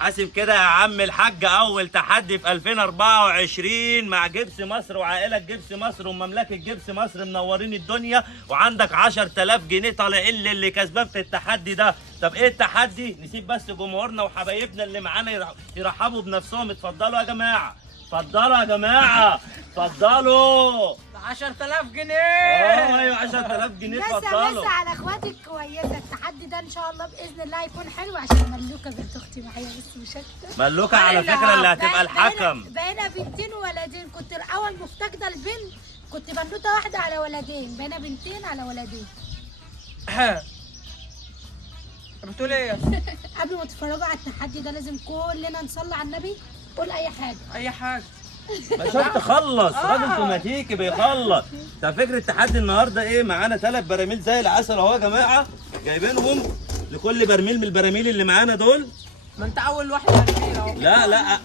حاسب كده يا عم الحاج، اول تحدي في 2024 مع جبس مصر وعائله جبس مصر ومملكه جبس مصر منورين الدنيا، وعندك 10000 جنيه طالعين للي كسبان في التحدي ده. طب ايه التحدي؟ نسيب بس جمهورنا وحبايبنا اللي معانا يرحبوا بنفسهم. اتفضلوا يا جماعه، اتفضلوا يا جماعه، اتفضلوا. 10000 جنيه. ايوه 10000 جنيه، اتفضلوا. بس على اخواتي الكويسه. التحدي ده ان شاء الله باذن الله هيكون حلو عشان ملوكه بنت اختي معايا بس مش اكتر. ملوكه على فكره اللي هتبقى الحكم. بقينا بنتين وولدين. كنت الاول مفتقده البنت، كنت بنوته واحده على ولدين، بقينا بنتين على ولدين. بتقول ايه؟ قبل ما تتفرجوا على التحدي ده لازم كلنا نصلي على النبي. قول اي حاجه. اي حاجه. مش تخلص راجل اوتوماتيكي بيخلص. طب فكره التحدي النهارده ايه؟ معانا 3 براميل زي العسل اهو يا جماعه، جايبينهم لكل برميل من البراميل اللي معانا دول. ما انت اول واحد هتجيب اهو. لا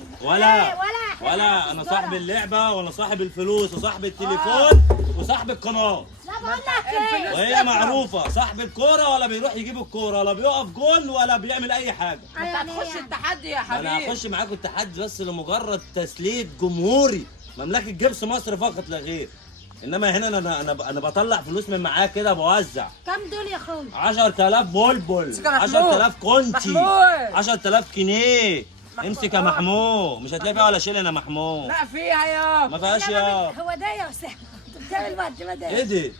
ولا انا صاحب اللعبه ولا صاحب الفلوس وصاحب التليفون وصاحب القناه. لا بقول لك ايه، وهي معروفه صاحب الكوره ولا بيروح يجيب الكوره ولا بيقف جول ولا بيعمل اي حاجه. انت هتخش التحدي يا انا حبيبي. هخش معاكم التحدي بس لمجرد تسليه جمهوري مملكه جبس مصر فقط لا غير. انما هنا انا بطلع فلوس من معايا كده بوزع. كم دول يا اخويا؟ 10000 بلبل، 10000 كونتي، 10000 جنيه. امسك يا محمود، مش هتلاقي فيها ولا شيلن يا محمود. لا فيها يا. ما فيهاش يا. هو ده يا اسامه، انت بتعمل مقدمه ده ايه دي؟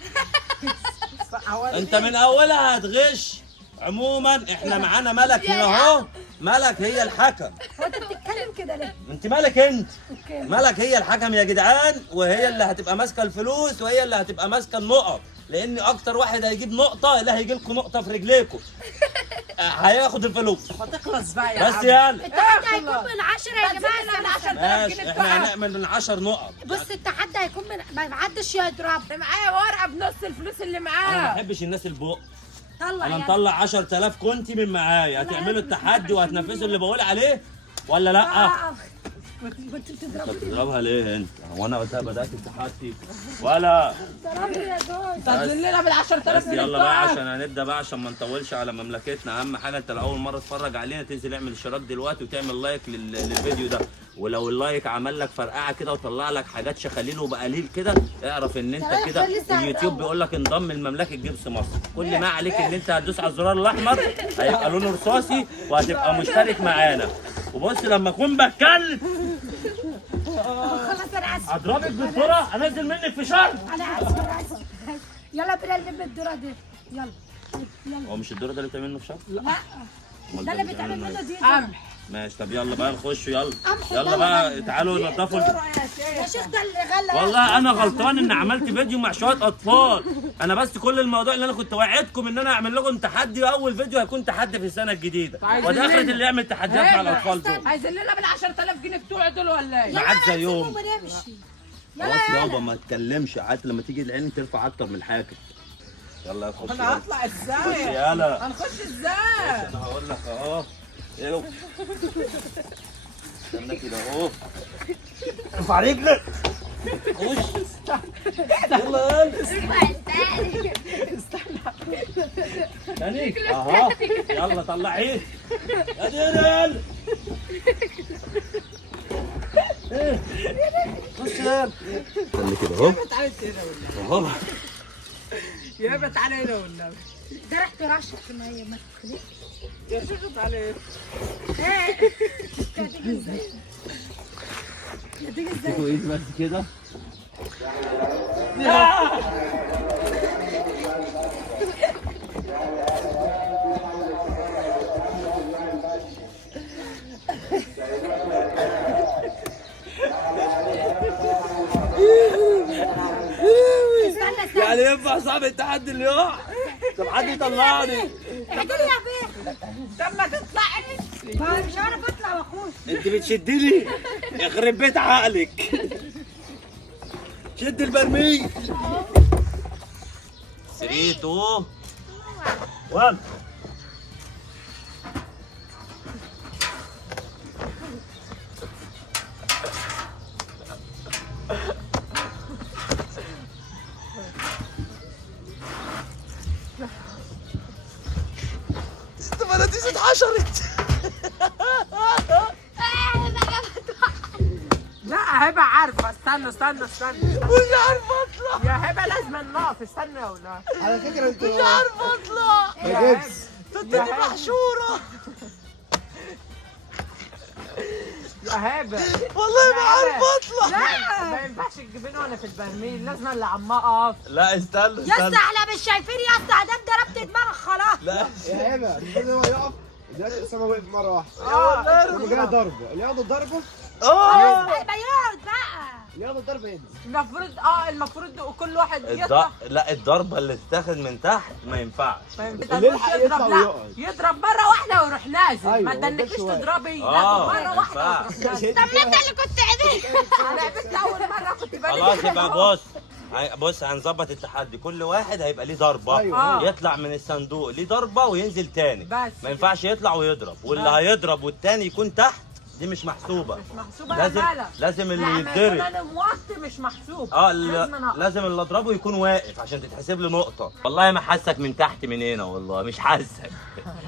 انت من اولها هتغش. عموما احنا معانا ملك هنا اهو، ملك هي الحكم. هو انت بتتكلم كده ليه؟ انت مالك انت؟ ملك هي الحكم يا جدعان، وهي اللي هتبقى ماسكه الفلوس وهي اللي هتبقى ماسكه النقط، لان اكتر واحد هيجيب نقطه اللي هيجي لكم نقطه في رجليكم هياخد الفلوس. ما تخلص بقى يا بس عم. يلا التحدي هيكون من 10 يا جماعه. من 10000 ماشي، جنيه احنا بقى. هنعمل من 10 نقط. بص التحدي هيكون من ما حدش يضرب. معايا ورقه بنص الفلوس اللي انا ما معاه. بحبش الناس البق. طلع انا يعني. مطلع 10000 كنتي من معايا. هتعملوا التحدي وهتنفذوا اللي بقول عليه ولا لا؟ كنت انت بتضربني. بتضربها ليه انت؟ هو انا وقتها بدات التحدي ولا؟ ضربني يا جوز. تنزل لنا بال 10000 بس جنيه يلا بقى بتوعك. عشان هنبدا بقى عشان ما نطولش على مملكتنا. اهم حاجه انت لو اول مره تتفرج علينا تنزل اعمل اشتراك دلوقتي وتعمل لايك للفيديو ده، ولو اللايك عمل لك فرقعه كده وطلع لك حاجات شخاليل وبقليل كده اعرف ان انت كده اليوتيوب بيقول لك انضم لمملكه جبس مصر. كل ما عليك ان انت هتدوس على الزرار الاحمر هيبقى لونه رصاصي وهتبقى مشترك معانا. وبص لما اكون بتكلم خلاص انا اسف. اضربك بالكره انزل منك في شهر. انا اسف انا اسف. يلا بينا نلم الدوره دي. يلا يلا. هو مش الدور ده اللي بتعمل منه في شهر؟ لا ده اللي بيتعمل منه دي. قمح. ماشي طب يلا بقى نخش يلا. قمح يلا ده بقى ولا تعالوا نضفوا يا شيخ ده اللي غلى. والله انا غلطان ان عملت فيديو مع شويه اطفال. انا بس كل الموضوع اللي انا كنت وعدتكم ان انا اعمل لكم تحدي، واول فيديو هيكون تحدي في السنه الجديده. عايزين وده اخرة منه. اللي يعمل تحديات مع الاطفال دول. عايزين لنا بال 10000 جنيه بتوعي دول ولا ايه؟ معاك زيهم. ونمشي. خلاص يابا ما تتكلمش، عاد لما تيجي العين ترفع اكتر من الحاكم. يلا خش انا هطلع ازاي؟ يلا هنخش ازاي؟ انا هقول لك اهو. يلا استنى كده اهو. ارفع رجلك. خش يلا تاني اهو. يلا طلع ايد يا ديرل. ايه خش يلا. استنى كده اهو تعالى هنا والنبي. اهو. يا ابني تعالى هنا والنبي. ده ريحته رشه في الميه ما تخليش. يا شيخ تعالى هنا. هتيجي ازاي؟ هتيجي ازاي؟ تيجوا ايد بس كده. يعني ينفع صاحب التحدي اللي يقع؟ طب حد يطلعني. اعدلي يا بيه. طب ما تطلعي. ما مش عارف اطلع واخوش. انت بتشدني يخرب بيت عقلك. شد البرميل. 3 2 1. الفراتيس اتحشرت. استنى مش عارف اطلع يا هبه لازم نقف. استنى يا ولاد. على فكره انت مش عارف اطلع يا جبس انت محشوره يا هبه والله ما عارف اطلع. لا ما ينفعش تجيبيني وانا في البرميل، لازم اللي عم اقف. لا استنى يا اسطى احنا مش شايفين يا اسطى، ادام ضربت دماغك خلاص. لا يا هبه المفروض هو يقف. دلوقتي اسامه وقف مره واحده. اه جاي ضربه اللي ياخد الضربه اه ما يقعد بقى. اللي ياخد الضربه ينزل. المفروض كل واحد يطلع. لا الضربه اللي تتاخد من تحت ما ينفعش. اللي يلحق يطلع ويقعد. يضرب مره واحده ويروح نازل. أيوة، ما تدنكيش ما يفضلش تضربي. لا آه، مره ما واحده وتروح ينفعش. نازل. طب ما انت اللي كنت عينيك. انا عرفت اول مره كنت بني خلاص يبقى بص هنظبط التحدي. كل واحد هيبقى ليه ضربه. أيوة. يطلع من الصندوق ليه ضربه وينزل تاني. بس. ما ينفعش يطلع ويضرب، واللي بس. هيضرب والتاني يكون تحت دي مش محسوبه. مش محسوبه. لازم اللي يعني يتضرب. انا موطي مش محسوب. اه لازم اللي اضربه يكون واقف عشان تتحسب له نقطه. والله ما حاسك من تحت من هنا، والله مش حاسك.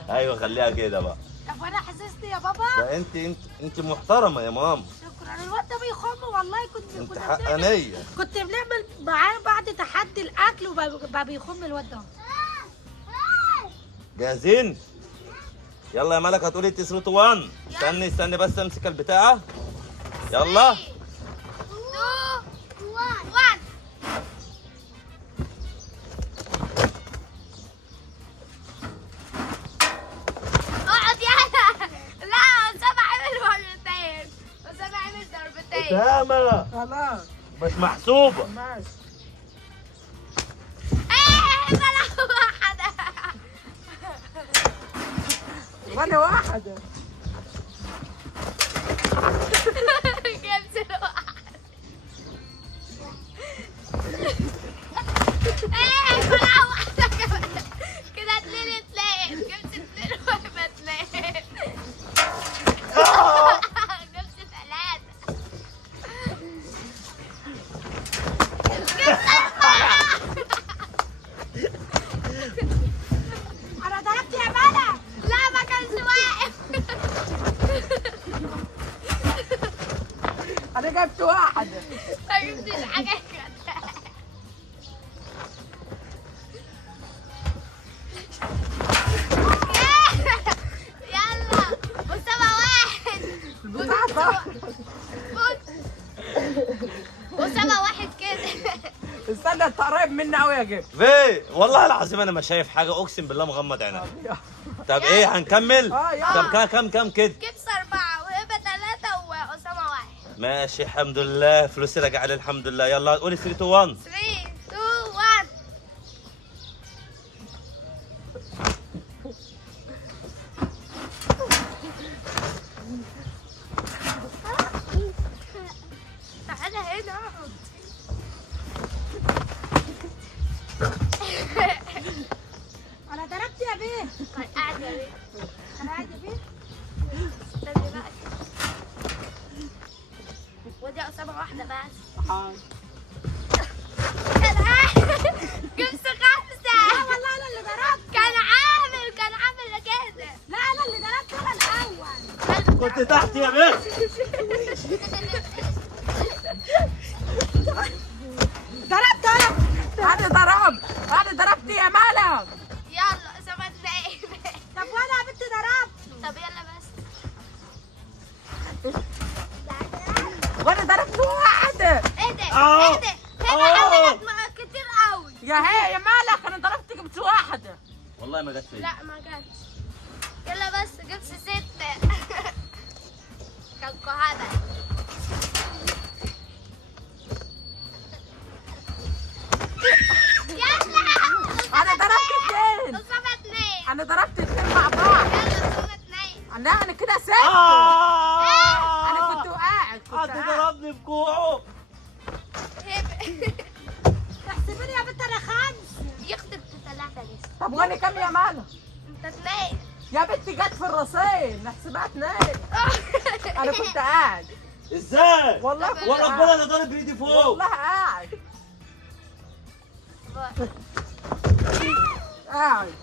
ايوه خليها كده بقى. طب وانا حسستني يا بابا. ده انت محترمه يا ماما. شكرا. الواد ده بيخم والله. انت كنا حقانيه. كنت بنعمل معاه بعد تحدي الاكل وبقى بيخم الواد ده. جاهزين؟ يلا يا ملك هتقولي تسروت 1. استني بس امسك البتاعه. يلا 2 1 اقعد يلا. لا اسامه عمل مرتين. اسامه عمل ضربتين. اسامه خلاص مش محسوبه. ماشي. بلا واحده. ولا واحده. جبت الواحد. بلا واحده كمان. كده 2 جبت 2 وهبه 2. جبت 3. انا ضربت يا ملا. لا ما كانش واقف. انا جبت واحده. ما جبتش حاجه كده. يلا مستوى واحد. مستوى واحد كده. استنى انت قريب مني قوي يا جيب. في والله العظيم انا ما شايف حاجه، اقسم بالله مغمض عيني. طب ايه هنكمل؟ يلا. طب كام كده؟ جبس 4 وهبه 3 واسامه 1. ماشي الحمد لله، فلوسي رجع لي الحمد لله. يلا قولي 3 2 1. 3 2 1. تعالى هنا اقعد. انا ضربت يا بيه. كان قاعد يا بيه. انا قاعد يا بيه. استني بقى. ودي اسامه واحده بس. كان جبت 5. لا والله انا اللي ضربت. كان عامل كده. لا انا اللي ضربت انا الاول. كنت تحت يا بنت. انا ضربت يا مالك. يلا اسامه 2. طب وانا يا بنت ضربت. طب يلا بس. وانا ضربت واحده. ايه ده؟ آه. ايه ده؟ هنا عملت كتير قوي. يا مالك انا ضربت جبت واحده. والله ما جت فيا. لا ما جاتش. يلا بس جبت 6. كان كهذا. يلا. انا ضربت 2. اسامه 2. انا ضربت 2 مع بعض. يلا اسامه 2. انا كده 6. انا كنت قاعد. ضربني بكوعه. احسبيني يا بنت انا 5. يخطب 3 لسه. طب وانا كام يا مالك؟ انت 2. يا بنتي جت في الراسين نحسبها 2. انا كنت قاعد. ازاي؟ والله كنت وربنا قاعد. انا ضارب بايدي فوق. والله قاعد. قاعد.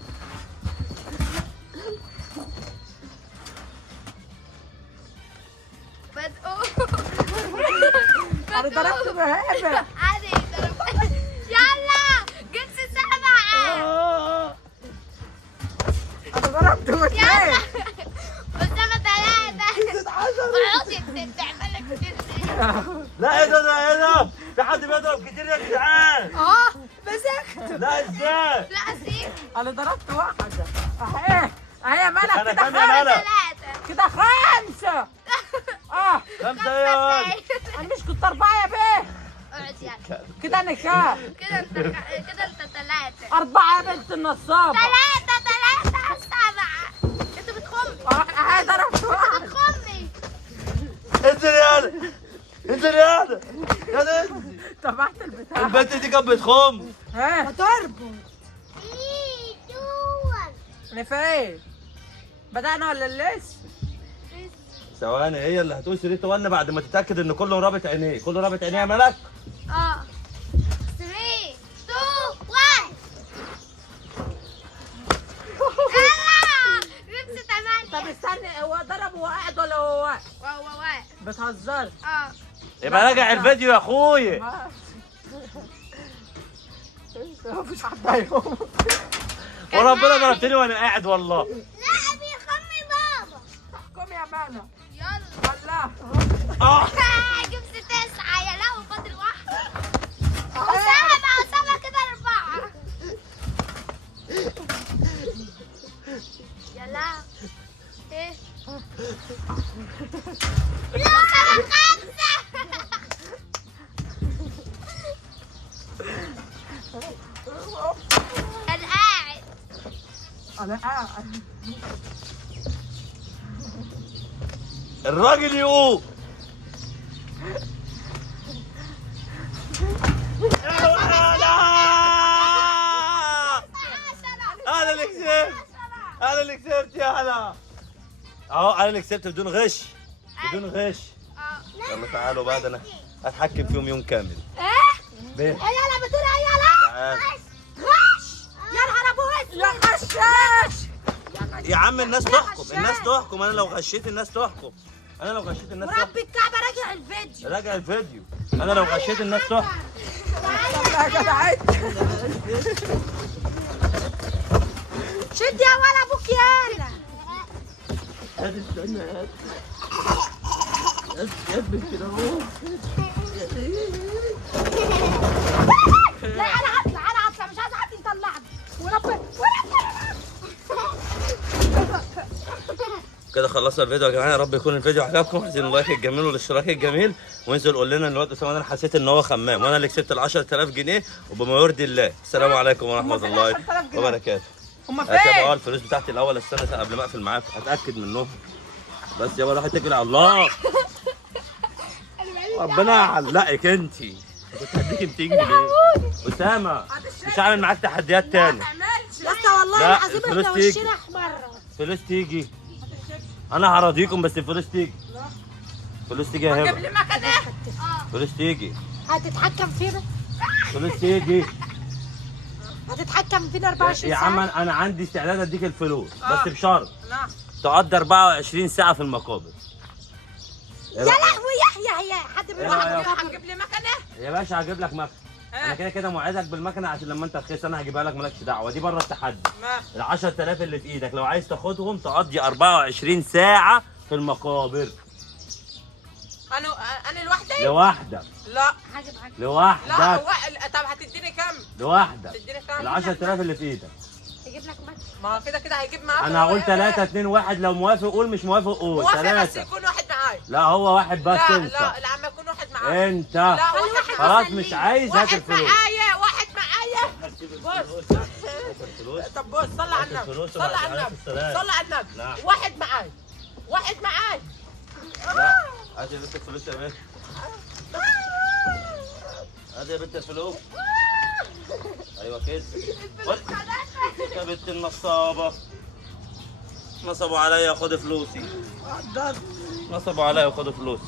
انا ضربت بهبه. عادي ضربت. يلا جبت 7. انا ضربت يلا باثنين. أسامة 3. جبت 10. اقعدي بتعملي كتير. لا ايه ده في حد بيضرب كتير يا جدعان. مسكت. لا ازاي؟ لا سيب. انا ضربت واحده. اهي يا ملك انا كده كام يا ملك؟ 3. كده 5. 5 يا ولد. انا مش كنت 4 يا بيه. اقعد يلا. كده انا كام؟ كده انت 3. 4 يا بنت النصابه. 3 7. انت بتخمي. اهي ضربت واحده. بتخمي. انزل يا ولد. يا انزل. تبعت البتاع. البنت دي كانت بتخم. ها تربط. انا فين؟ بدأنا ولا لسه؟ ثواني هي اللي هتقول شريط وانا بعد ما تتاكد ان كله رابط عينيه. كله رابط عينيه يا ملك. 3 2 1. يلا جبت 8. طب استني، هو ضرب وقعد ولا هو واقف؟ وهو واقف. بتهزر. يبقى راجع الفيديو يا اخويا. مفيش حد هيقوم. وربنا ضربتني وانا قاعد والله. لا بيخمي بابا. احكم يا مانا. يلا. الله. جبت 9. يا لهوي فاضل 1. أسامة كده 4. يلا. ايه؟ يا أسامة 5. كان قاعد. انا قاعد. الراجل يقوم. انا اللي كسبت. انا اللي كسبت يا هلا. اهو انا اللي كسبت بدون غش. بدون غش. يلا تعالوا بقى، ده انا اتحكم فيهم يوم كامل. ايه؟ بيه يلا بتقول يلا. تعال. غش. يا نهار ابوي. يا غشاش. يا عم الناس تحكم. الناس تحكم. انا لو غشيت الناس تحكم. انا لو غشيت الناس تحكم. رب الكعبه راجع الفيديو. راجع الفيديو. انا لو غشيت الناس تحكم. يا جدعان. شد يا ولا ابوك يالا. استنى يا كده اهو. لا انا هطلع مش عايز حد يطلعني. كده خلصنا الفيديو يا جماعه. يا رب يكون الفيديو عجبكم. عايزين اللايك الجميل والاشتراك الجميل، وانزل قول لنا ان الواد اسامه انا حسيت ان هو خمام وانا اللي كسبت ال 10000 جنيه وبما يرضي الله. السلام عليكم ورحمه فين الله 10,000 جنيه؟ وبركاته. هما هات يابا فين؟ الفلوس بتاعتي الاول السنه قبل ما اقفل معاك اتاكد منهم. بس يابا روح اتكل على الله. ربنا يعلقك انت. كنت هديك 200 جنيه. اسامه مش هعمل معاك تحديات تاني. يا اسطى والله لا، العظيم الفلوس احنا تيجي. وشنا احمر. فلوس تيجي. انا هراضيكم بس الفلوس تيجي. فلوس تيجي يا جيب هبه. لي مكنه. فلوس تيجي. هتتحكم فينا. فلوس تيجي. هتتحكم فينا 24 يا ساعه. عم انا عندي استعداد اديك الفلوس بس بشرط نعم. تقضي 24 ساعه في المقابر. يا لهوي يحيى حد إيه بيروح رأيك؟ هتجيب لي مكنه؟ يا باشا هجيب لك مكنه. انا كده كده موعدك بالمكنه عشان لما انت تخس انا هجيبها لك مالكش دعوه. دي بره التحدي. ماشي. ال 10000 اللي في ايدك لو عايز تاخدهم تقضي 24 ساعه في المقابر. انا لوحدي؟ لوحدك. لا. هجيب لا لوحدك. هو طب هتديني كام؟ لوحدك. تديني كام؟ ال 10000 اللي في ايدك. هجيب لك مكنه. ما هو كده كده هيجيب معاك. انا هقول 3 2 1 لو موافق قول مش موافق قول. موافق بس 3. يكون واحد معايا. لا هو واحد بس لا انت. لا لا عم يكون واحد معايا. انت لا واحد خلاص يسليك. مش عايز هات واحد الفلوس. معايا واحد معايا. بص طب بص صلي على النبي. الفلوس صلي على وبعد النبي. السلام. صلي على النبي. نعم. واحد معايا. واحد معايا. هات يا بنت الفلوس يا بنت. هات يا بنت الفلوس. ايوه كده. يا بنت النصابه. نصبوا عليا خد فلوسي. نصبوا عليا وخدوا فلوسي.